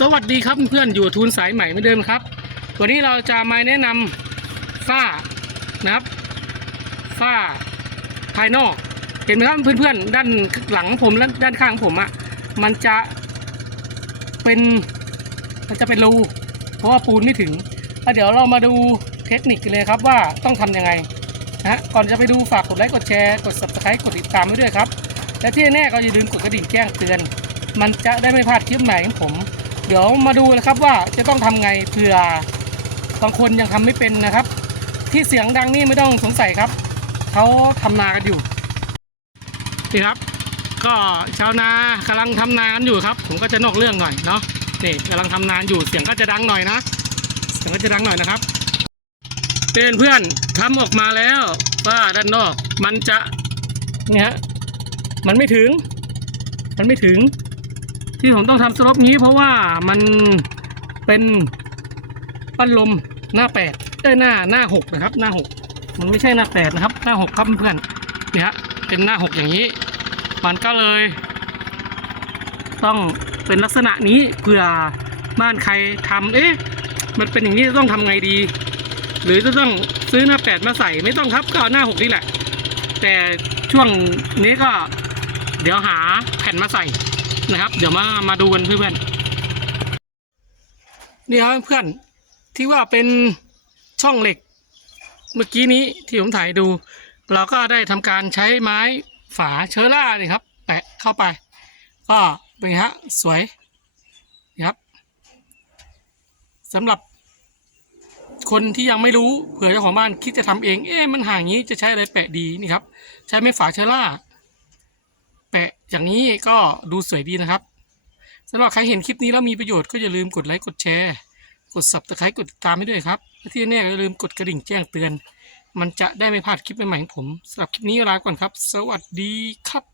สวัสดีครับเพื่อนอยู่ทุนสายใหม่เหมือนเดิมครับ วันนี้เราจะมาแนะนำฝ้านะครับฝ้าภายนอก เห็นไหมครับเพื่อนๆด้านหลังผมและด้านข้างผมอะ่ะมันจะเป็นมันจะเป็นรูเพราะว่าปูนไม่ถึงแล้วเดี๋ยวเรามาดูเทคนิคกันเลยครับว่าต้องทำยังไงนะฮะก่อนจะไปดูฝากกดไลค์กดแชร์กด subscribe กดติดตามไว้ด้วยครับและที่แน่ก็อย่าลืมกดกระดิ่งแจ้งเตือน มันจะได้ไม่พลาดคลิปใหม่ของผม เดี๋ยวมาดูนะครับว่าจะต้องทำไงเผื่อบางคนยังทำไม่เป็นนะครับ ที่เสียงดังนี่ไม่ต้องสงสัยครับเขาทำนากันอยู่นี่ครับ ก็ชาวนากำลังทำนากันอยู่ครับ ผมก็จะนอกเรื่องหน่อยเนาะนี่กำลังทำนานอยู่เสียงก็จะดังหน่อยนะเสียงก็จะดังหน่อยนะครับเพื่อนเพื่อนทำออกมาแล้วว่าด้านนอกมันจะเนี่ยฮะมันไม่ถึง มันไม่ถึง ที่ผมต้องทำสลบนี้เพราะว่ามันเป็นปั้นลมหน้าแปดเอ้ยหน้าหน้าหกนะครับ หน้าหกมันไม่ใช่หน้าแปดนะครับ หน้าหกครับเพื่อนเนี่ยฮะเป็นหน้าหกอย่างนี้ มันก็เลย ต้องเป็นลักษณะนี้เผื่อบ้านใครทำเอ๊ะมันเป็นอย่างนี้ต้องทำไงดี หรือจะต้องซื้อหน้าแปดมาใส่ไม่ต้องครับก็เอาหน้าหกนี่แหละ แต่ช่วงนี้ก็ เดี๋ยวหาแผ่นมาใส่ นะครับ เดี๋ยวมามาดูกันเพื่อนๆนี่ครับเพื่อนที่ว่าเป็นช่องเหล็ก เมื่อกี้นี้ที่ผมถ่ายดู เราก็ได้ทำการใช้ไม้ฝาเชอร่านี่ครับ แปะเข้าไป ก็เป็นฮะสวยนี่ครับสำหรับคนที่ยังไม่รู้เผื่อเจ้าของบ้านคิดจะทำเอง เอ๊ะมันห่างอย่างนี้จะใช้อะไรแปะดีนี่ครับ ใช้ไม้ฝาเชอร่า แปะอย่างนี้ก็ดูสวยดีนะครับสำหรับใครเห็นคลิปนี้แล้วมีประโยชน์ก็อย่าลืมกดไลค์กดแชร์ กด subscribe กดติดตามให้ด้วยครับและที่แน่อย่าลืมกดกระดิ่งแจ้งเตือน มันจะได้ไม่พลาดคลิปใหม่ๆของผมสำหรับคลิปนี้ลาก่อนครับ สวัสดีครับ